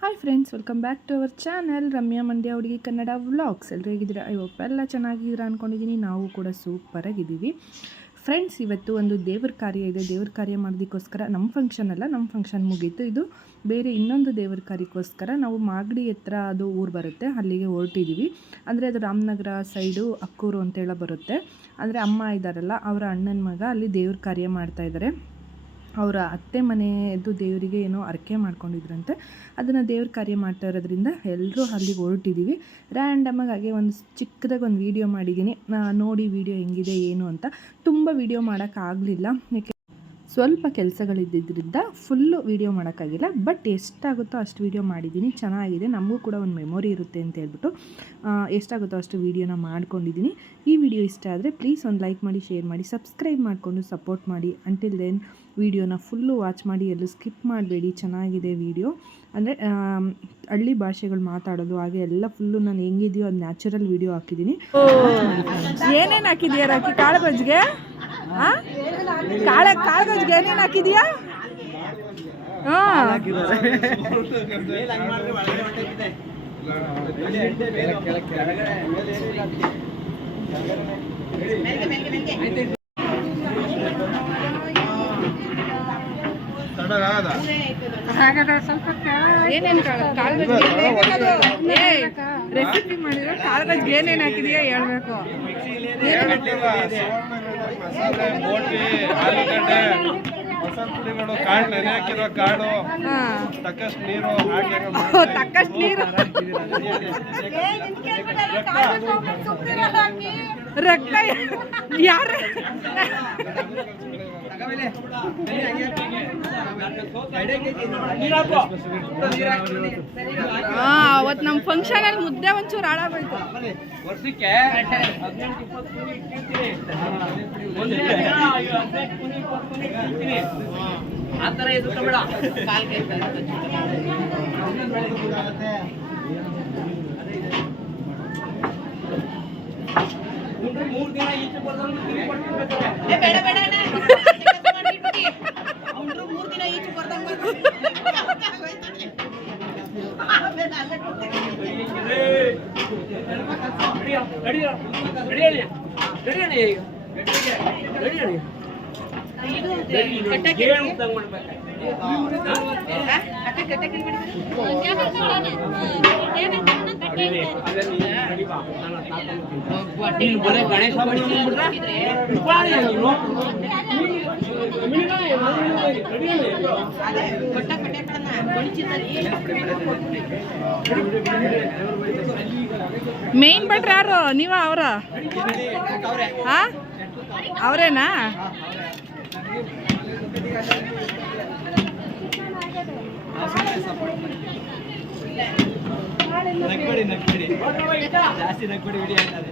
Hi friends, welcome back to our channel Ramya Mandya ಹುಡುಗಿ Kannada vlogs. ಎಲ್ಲರೂ ಹೇಗಿದ್ದೀರಾ? ಇವತ್ತು ಎಲ್ಲ ಚೆನ್ನಾಗಿದ್ದೀರಾ ಅಂದ್ಕೊಂಡಿದ್ದೀನಿ. ನಾವು ಕೂಡ ಸೂಪರಾಗಿದ್ದೀವಿ ಫ್ರೆಂಡ್ಸ್. ಇವತ್ತು ಒಂದು ದೇವ್ರ ಕಾರ್ಯ ಇದೆ. ದೇವ್ರ ಕಾರ್ಯ ಮಾಡೋದಕ್ಕೋಸ್ಕರ ನಮ್ಮ ಫಂಕ್ಷನ್ ಅಲ್ಲ, ನಮ್ಮ ಫಂಕ್ಷನ್ ಮುಗೀತು. ಇದು ಬೇರೆ ಇನ್ನೊಂದು ದೇವ್ರ ಕಾರ್ಯಕ್ಕೋಸ್ಕರ ನಾವು ಮಾಗಡಿ ಹತ್ರ ಅದು ಊರು ಬರುತ್ತೆ, ಅಲ್ಲಿಗೆ ಹೊರಟಿದ್ದೀವಿ. ಅಂದರೆ ಅದು ರಾಮನಗರ ಸೈಡು ಅಕ್ಕೂರು ಅಂತೇಳಿ ಬರುತ್ತೆ. ಅಂದರೆ ಅಮ್ಮ ಇದ್ದಾರಲ್ಲ, ಅವರ ಅಣ್ಣನ ಮಗ ಅಲ್ಲಿ ದೇವ್ರ ಕಾರ್ಯ ಮಾಡ್ತಾಯಿದ್ದಾರೆ. ಅವರ ಅತ್ತೆ ಮನೆಯದು ದೇವರಿಗೆ ಏನೋ ಅರ್ಕೆ ಮಾಡ್ಕೊಂಡಿದ್ರಂತೆ. ಅದನ್ನು ದೇವ್ರ ಕಾರ್ಯ ಮಾಡ್ತಾ ಇರೋದ್ರಿಂದ ಎಲ್ಲರೂ ಅಲ್ಲಿಗೆ ಹೊರಟಿದ್ದೀವಿ. ರ್ಯಾಂಡಮಾಗಿ ಹಾಗೆ ಒಂದು ಚಿಕ್ಕದಾಗಿ ಒಂದು ವೀಡಿಯೋ ಮಾಡಿದ್ದೀನಿ, ನೋಡಿ ವೀಡಿಯೋ ಹೆಂಗಿದೆ ಏನು ಅಂತ. ತುಂಬ ವೀಡಿಯೋ ಮಾಡೋಕ್ಕಾಗಲಿಲ್ಲ, ಯಾಕೆ ಸ್ವಲ್ಪ ಕೆಲಸಗಳಿದ್ದರಿಂದ ಫುಲ್ಲು ವೀಡಿಯೋ ಮಾಡೋಕ್ಕಾಗಿಲ್ಲ. ಬಟ್ ಎಷ್ಟಾಗುತ್ತೋ ಅಷ್ಟು ವೀಡಿಯೋ ಮಾಡಿದ್ದೀನಿ. ಚೆನ್ನಾಗಿದೆ, ನಮಗೂ ಕೂಡ ಒಂದು ಮೆಮೊರಿ ಇರುತ್ತೆ ಅಂತ ಹೇಳ್ಬಿಟ್ಟು ಎಷ್ಟಾಗುತ್ತೋ ಅಷ್ಟು ವೀಡಿಯೋನ ಮಾಡ್ಕೊಂಡಿದ್ದೀನಿ. ಈ ವಿಡಿಯೋ ಇಷ್ಟ ಆದರೆ ಪ್ಲೀಸ್ ಒಂದು ಲೈಕ್ ಮಾಡಿ, ಶೇರ್ ಮಾಡಿ, ಸಬ್ಸ್ಕ್ರೈಬ್ ಮಾಡಿಕೊಂಡು ಸಪೋರ್ಟ್ ಮಾಡಿ. ಅಂಟಿಲ್ ದೆನ್ ವಿಡಿಯೋನ ಫುಲ್ಲು ವಾಚ್ ಮಾಡಿ, ಎಲ್ಲೂ ಸ್ಕಿಪ್ ಮಾಡಬೇಡಿ. ಚೆನ್ನಾಗಿದೆ ವಿಡಿಯೋ. ಅಂದರೆ ಹಳ್ಳಿ ಭಾಷೆಗಳು ಮಾತಾಡೋದು ಹಾಗೆ ಎಲ್ಲ ಫುಲ್ಲು ನಾನು ಹೆಂಗಿದೆಯೋ ಅದು ನ್ಯಾಚುರಲ್ ವಿಡಿಯೋ ಹಾಕಿದ್ದೀನಿ. ಏನೇನು ಹಾಕಿದೆಯಾ ರಾಕಿ ಕಾಳು ಬಜ್ಜಿಗೆ? ಕಾಳುಗಜ್ಜಿಗೆ ಏನೇನು ಹಾಕಿದೀಯಾ? ಏನೇನು ರೆಸಿಪಿ ಮಾಡಿದ್ರೆ ಕಾಳುಗಜ್ಜಿಗೆ ಏನೇನು ಹಾಕಿದೀಯಾ ಹೇಳ್ಬೇಕು. ತಕ್ಕಷ್ಟು ನೀರು ರಕ್ತ ಯಾರ ಅವತ್ತು ನಮ್ಮ ಫಂಕ್ಷನ್ ಅಲ್ಲಿ ಮುದ್ದೆ ಒಂಚೂರು ಹಾಳಾಗೋಯ್ತು. ವರ್ಷಕ್ಕೆ ಆ ಥರ ಎದುರು ಬೇಡ. ಮೂರು ದಿನ ಈಚೆ ಗಣೇಶ ಮೇನ್ ಭಟ್ರು ಯಾರು? ನೀವ ಅವರ? ಅವರೇನಾ? ಜಾಸ್ತಿ ನಗ್ಬೇಡಿ, ವಿಡಿಯೋ ಆಗ್ತದೆ.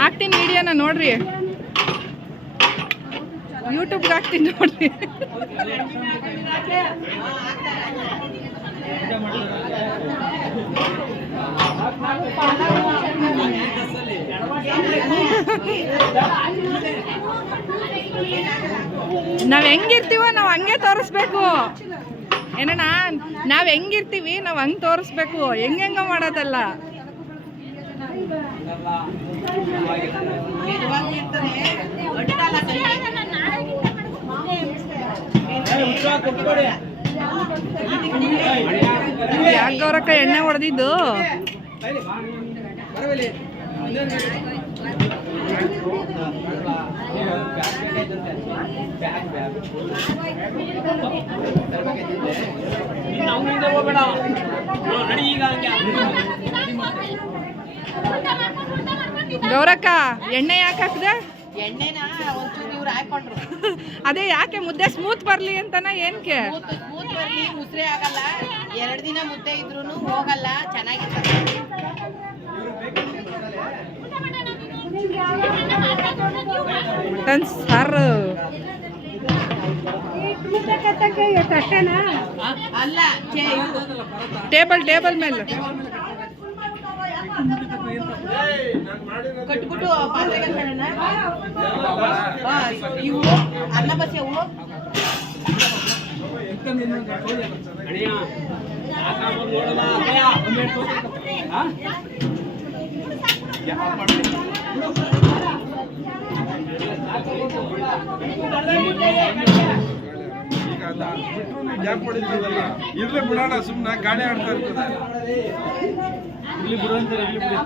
ಹಾಕ್ತೀನಿ ವಿಡಿಯೋನ ನೋಡ್ರಿ, ಯೂಟ್ಯೂಬ್ಗೆ ಹಾಕ್ತೀನಿ ನೋಡ್ರಿ. ನಾವ್ ಹೆಂಗಿರ್ತೀವೋ ನಾವು ಹಂಗೆ ತೋರಿಸ್ಬೇಕು ಏನಣ್ಣ. ನಾವ್ ಹೆಂಗಿರ್ತೀವಿ ನಾವು ಹಂಗೆ ತೋರಿಸ್ಬೇಕು, ಹೆಂಗ ಮಾಡೋದಲ್ಲ. ಯಾಕವ್ರಕ್ಕ ಎಣ್ಣೆ ಹೊಡೆದಿದ್ದು? ಗೌರಕ್ಕ ಎಣ್ಣೆ ಯಾಕೆ ಹಾಕಿದೆ? ಎಣ್ಣೆನ ಒಂಚೂರು ಇವ್ರು ಹಾಕೊಂಡ್ರು. ಅದೇ ಯಾಕೆ ಮುದ್ದೆ ಸ್ಮೂತ್ ಬರ್ಲಿ ಅಂತನ? ಏನಕ್ಕೆ ಸ್ಮೂತ್ ಬರ್ಲಿ, ಮುಸ್ರೆ ಆಗಲ್ಲ. 2 ದಿನ ಮುದ್ದೆ ಇದ್ರೂ ಹೋಗಲ್ಲ, ಚೆನ್ನಾಗಿರ್ತದೆ. ಮಟನ್ ಸಾರು ಅಲ್ಲ, ಟೇಬಲ್ ಮೇಲೆ ಕಟ್ಬಿಟ್ಟು ಪಾತ್ರೆಗೆ ಹಾಕೋಣ. ಇವು ಅನ್ನ ಬಸಿ ಅವು ಅಣಿಯ ನೋಡಮ್ಮ ಇರ್ಲಿ ಬಿಡೋಣ, ಸುಮ್ಮನೆ ಗಾಡಿ ಆಡ್ತಾ ಇರ್ತದೆ. ಇಲ್ಲಿ ಬಿಡುವಂತಾರೆ, ಇಲ್ಲಿ ಬಿಡಿ.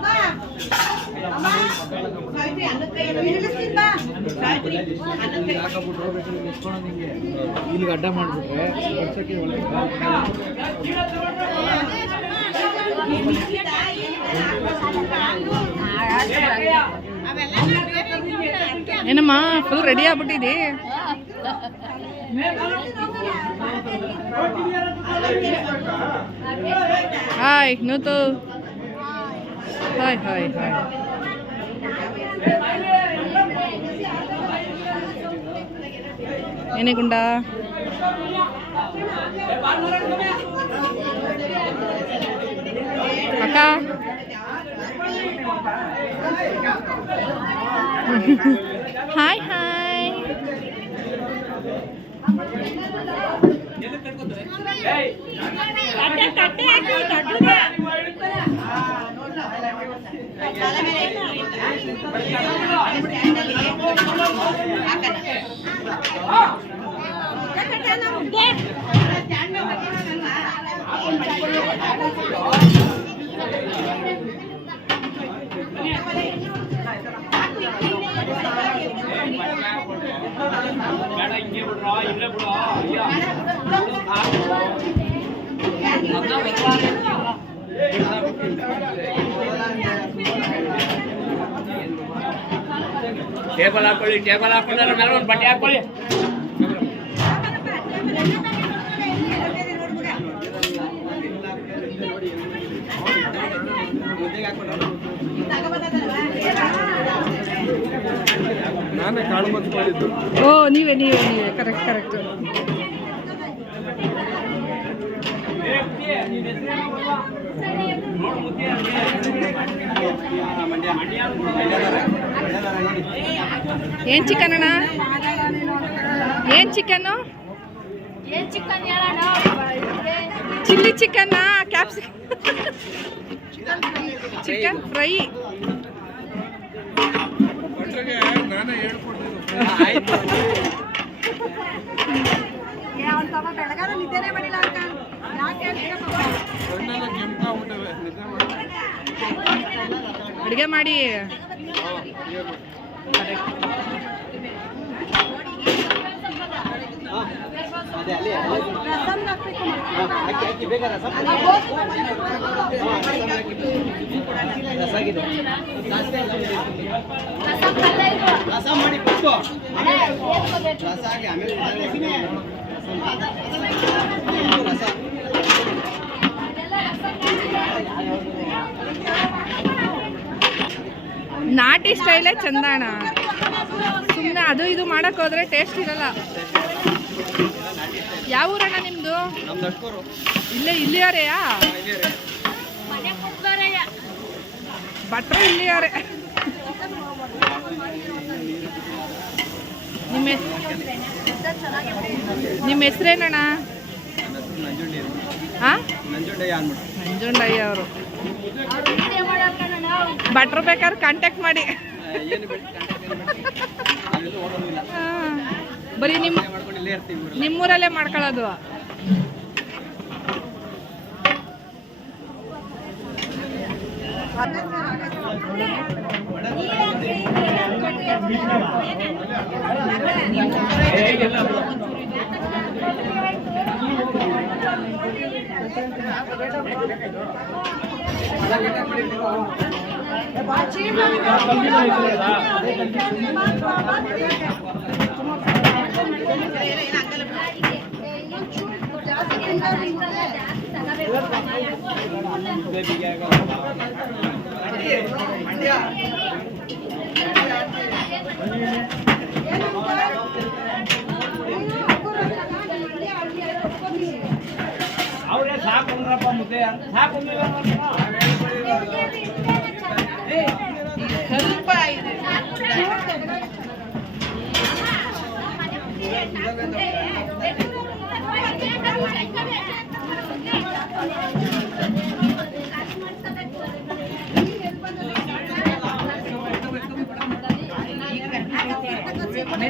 ಇಲ್ಲಿಗೆ ಅಡ್ಡ ಮಾಡ್ಬಿಟ್ರೆ ವರ್ಷಕ್ಕೆ ಏನಮ್ಮ ಫುಲ್ ರೆಡಿ ಆಗ್ಬಿಟ್ಟಿದೆ. ಹಾಯ್ ನೂತು, ಹಾಯ್ ಹಾಯ್ ಹಾಯ್. ಏನೇ ಗುಂಡ ಅಕ್ಕ ಹಾಯ್ ಹಾಯ್. ಬೇಡ, ಹಿಂಗೆ ಬಿಡ್ರೋ, ಇಲ್ಲೇ ಬಿಡೋ. ಟೇಬಲ್ ಹಾಕೊಳ್ಳಿ, ಟೇಬಲ್ ಹಾಕೊಂಡ್ರೆ ಮೇಲೆ ಒಂದು ಬಟ್ಟೆ ಹಾಕೊಳ್ಳಿ. ನಾನೇ ಕಾಳು ಮದ್ದು ಮಾಡಿದ್ದು. ಓ ನೀವೇ ನೀವೇ ನೀವೇ ಕರೆಕ್ಟ್ ಕರೆಕ್ಟ್. ಏನ್ ಚಿಕನ್ ಅಣ್ಣ? ಏನ್ ಚಿಕನ್ನು? ಚಿಲ್ಲಿ ಚಿಕನ್ನ ಕ್ಯಾಪ್ಸಿಕಮ್ ಚಿಕನ್ ಫ್ರೈ. ಒಟ್ಟಿಗೆ ನಾನೇ ಹೇಳ್ಕೊಡ್ತೀನಿ. ಕಣ್ಣೆಲ್ಲ ಕೆಂಪಾಗ್ಬಿಟ್ಟವೆ, ನಿಜ ಮಾಡಿ. ಅಡುಗೆ ಮಾಡಿ ನಾಟಿ ಸ್ಟೈಲೇ ಚಂದಣ. ಸುಮ್ಮನೆ ಅದು ಇದು ಮಾಡಕ್ ಹೋದ್ರೆ ಟೇಸ್ಟ್ ಇರಲ್ಲ. ಯಾವ ಊರಣ್ಣ ನಿಮ್ದು? ಇಲ್ಲೇ ಇಲ್ಲಿಯವರೆಯಾ? ಭಟ್ರು ಇಲ್ಲಿಯವರೆ. ನಿಮ್ಮ ಹೆಸ್ರೇನಣ್ಣ? ಹಾಂ, ನಂಜುಂಡಯ್ಯ ಅವರು. ಭಟ್ರು ಬೇಕಾದ್ರೆ ಕಾಂಟ್ಯಾಕ್ಟ್ ಮಾಡಿ. ಬರೀ ನಿಮ್ಮೂರಲ್ಲೇ ಮಾಡ್ಕೊಳ್ಳೋದು. ಅವರೇ ಸಾಕು ಮುದ್ದೆ ಸಾಕು.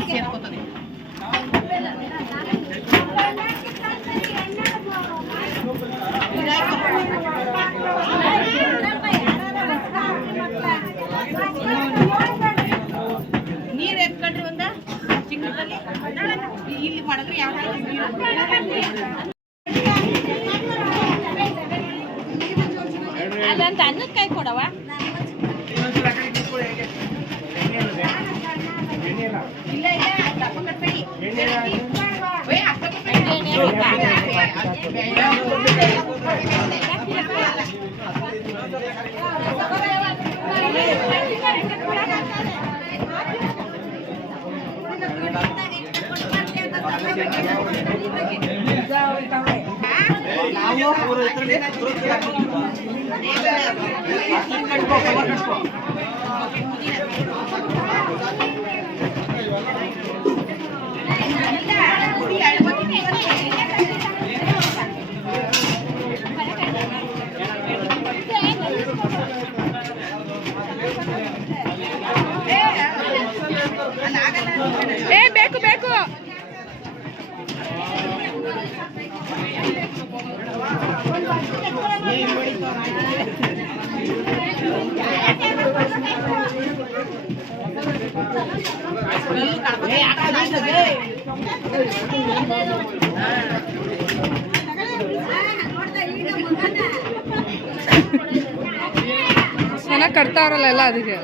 ಸೇರ್ಕೋತದೆ ನೀರ್ ಎತ್ಕೊಂಡ್ರಿ ಒಂದ ಚಿಕ್ಕದಲ್ಲಿ ಇಲ್ಲಿ ಮಾಡಿದ್ರೆ ಯಾವ ಅದಂತ ಅನ್ನದ ಕಾಯಿ ಕೊಡವ ಇಲ್ಲ ಇಲ್ಲ ದಪ್ಪ ಕಟ್ಬೇಡಿ ಬೇಕು ಬೇಕು ಚೆನ್ನಾಗಿ ಕಟ್ತಾವ್ರಲ್ಲ ಎಲ್ಲ ಅದಕ್ಕೆ